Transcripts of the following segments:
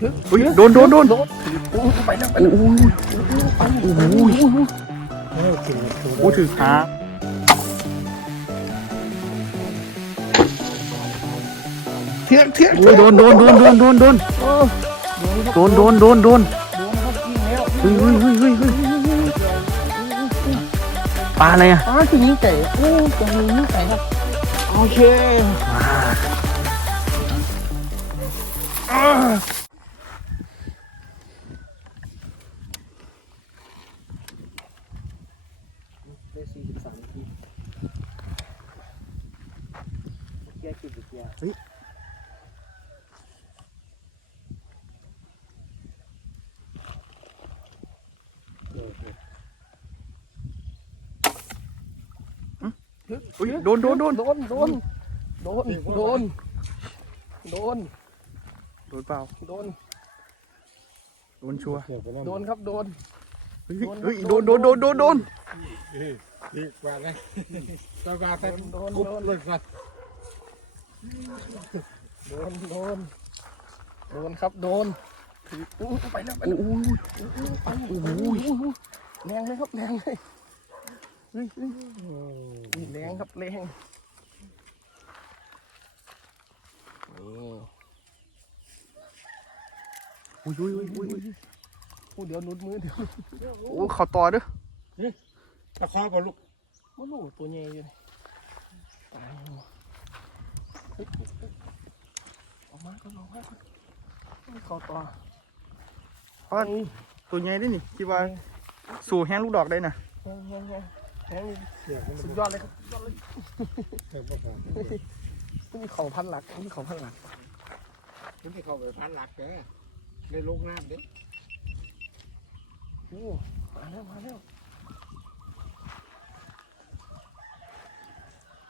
เฮ้ยโดนโดนโดนโดนโอ้ไปแล้วไปแล้วโอ้ยไปโอ้โหเออกินมันคือโอ้ถือขาเทียกเทียกโอ้ยโดนโดนโดนโดนโดนโดนโอ้โดนครับโดนโดนโดนโดนโดนครับยิงแล้วเฮ้ยเฮ้ยเฮ้ยเฮ้ยเฮ้ยปลาอะไรอะอ้าวคือยิงไก่โอ้ตรงนี้ยิงไก่ครับโอเค อ่า อ่า ได้สี่สิบสามนาที แก้กินอีกอย่างเฮ้ยโดนโดนโดนโดนโดนโดนโดนโดนโดนเปล่าโดนโดนชัวร์เกี่ยวไปแล้วโดนครับโดนเฮ้ยเฮ้ยโดนโดนโดนโดนโดน ดีกว่าเลยตาบาไปโดนกุบโดนเลยสัตว์ โดนโดนโดนครับโดนอู้ไปแล้วไปแล้วโอ้ไปโอ้โหแรงเลยครับแรงเลยแรงครับแรงโอ้ยโอ้ยโอ้ยโอ้ยโอ้ยเดี๋ยวนุดมือเดี๋ยวโอ้เขาต่อเด้อตะคอบ่ลูกมันโอ้ตัวใหญ่เลยตาย แล้วเฮ้ยออกมาก่อนออกมาก่อนไม่เข้าต่อเพราะว่าตัวใหญ่ได้นี่คิดว่าสู่แห้งลูกดอกได้น่ะแห้งแห้งแห้งแห้งเสียงมันสุดยอดเลยครับสุดยอดเลยเต็มประกอบนี่เขาพันหลักนี่เขาพันหลักมันที่เข้าไปพันหลักเด้อในโลกน้ำเด้อโอ้มาแล้วมาแล้วมาแล้ว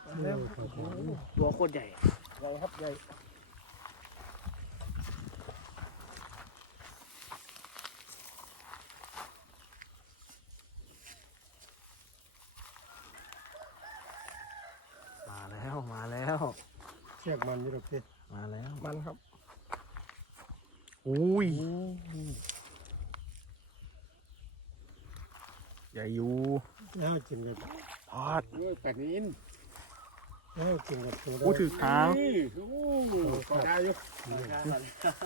โอ้โห ตัวโคตรใหญ่ ใหญ่ครับใหญ่มาแล้วมาแล้วเชือกมันนี่หรอกสิมาแล้วมันครับอุ้ยใหญ่อยู่แล้วกินกับพอดเออแปดนิน โอ้ถือขาโอ้ก็ได้อยู่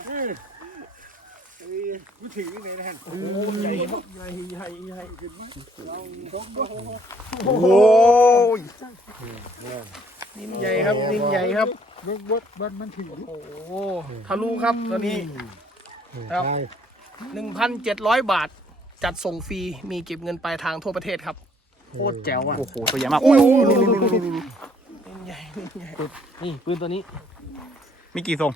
เออเออกูถือยังไงนะฮะโอ้ใหญ่ครับใหญ่ใหญ่ใหญ่ขึ้นไหมเราตกบ่โอ้โหนิ่มใหญ่ครับนิ่มใหญ่ครับรถบดบดมันถึงโอ้โหทะลุครับตอนนี้ครับใช่1,700บาท จัดส่งฟรีมีเก็บเงินปลายทางทั่วประเทศครับโคตรแจ๋วอะโอ้โหตัวใหญ่มากอุ้ย ใหญ่นิ่มใหญ่นี่ปืนตัวนี้ มีกี่ทรง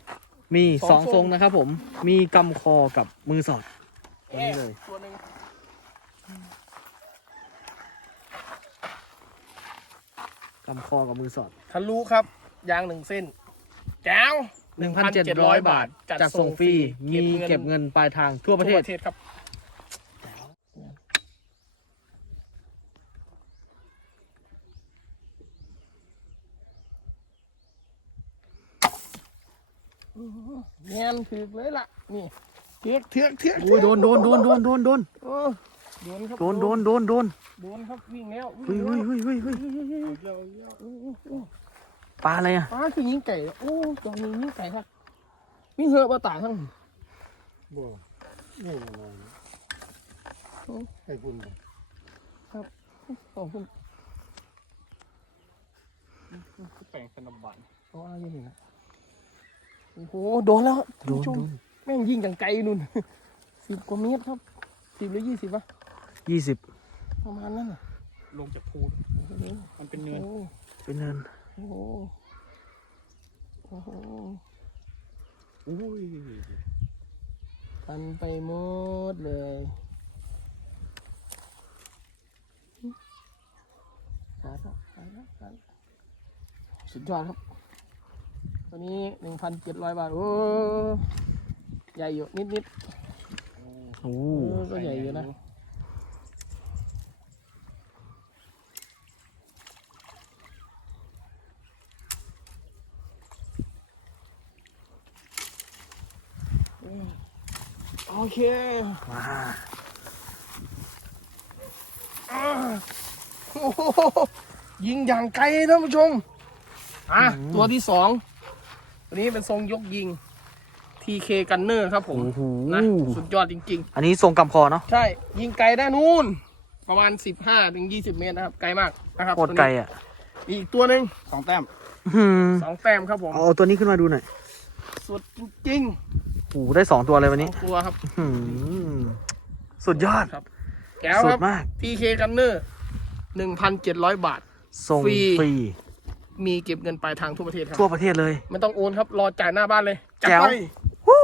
มีสสอองงททรรงงนะครับผม มีกำคอกับมือสอดตัวนี้เลยตัวหนึ่งกำคอกับมือสอดทะลุครับ ยางหนึ่งเส้นแจ๋ว1,700บาท จัดส่งฟรี มีเก็บเงินปลายทางทั่วประเทศทั่วประเทศครับ แงนถือเลยล่ะ นี่เทียกเทียกเทียกโอ้ยโดนโดนโดนโดนโดนโดนโอ้โดนครับโดนโดนโดนโดนโดนครับวิ่งแล้วเฮ้ยวิ่งเฮ้ยแล้วเฮ้ยเฮ้ยเฮ้ยโอ้โหโอ้โหปลาอะไรอะป้าคือยิงไก่โอ้ตรงนี้ยิงไก่ครับวิ่งเหอะมาตาทั้งบ่นี่มันนอนไอ้คุณบ่โอ้คุณแปลงสนบันเอาอะไรอยู่นี่นะโอ้โหโดนแล้วท่านโดนผู้ชมโดนแม่งยิงอย่างไกลนู่นสิบกว่าเมตรครับสิบหรือยี่สิบวะยี่สิบประมาณนั้นน่ะลงจากภูโอ้โหมันเป็นเนิโอ้นโหเป็นเนิน โอ้โหโอ้โหอุ้ยทันไปหมดเลยหาแล้วหาแล้วหาแล้วสุดยอดครับ ตัวนี้หนึ่งพันเจ็ดร้อยบาท โอ้ ใหญ่อยู่นิดนิดโอ้ๆเออก็ใหญ่อยู่นะอเคมาอ่าโอ้โหยิงอย่างไกลท่านผู้ชม อะ ตัวที่สอง ตัวนี้เป็นทรงยกยิง TK Gunner ครับผม โอ้โห นะสุดยอดจริง อันนี้ทรงกำคอเนาะๆ ใช่ ยิงไกลได้นู่น ประมาณ 15ถึง20 เมตรนะครับ ไกลมากนะครับโคตรไกลอะตัวนี้อีกตัวหนึ่งสองแต้มหืมสองแต้มครับผม เอาตัวนี้ขึ้นมาดูหน่อยสุดจริงโอ้โหได้สองตัวเลยวันๆสนี้องตัวครับหืมสุดยอด ครับแก้วสุคดรับมาก TK Gunner 1,700 บาทส่งฟรี ฟรี มีเก็บเงินปลายทางทั่วประเทศครับ ทั่วประเทศเลย ไม่ต้องโอนครับ รอจ่ายหน้าบ้านเลยจัดแจ๋ว ไป วู้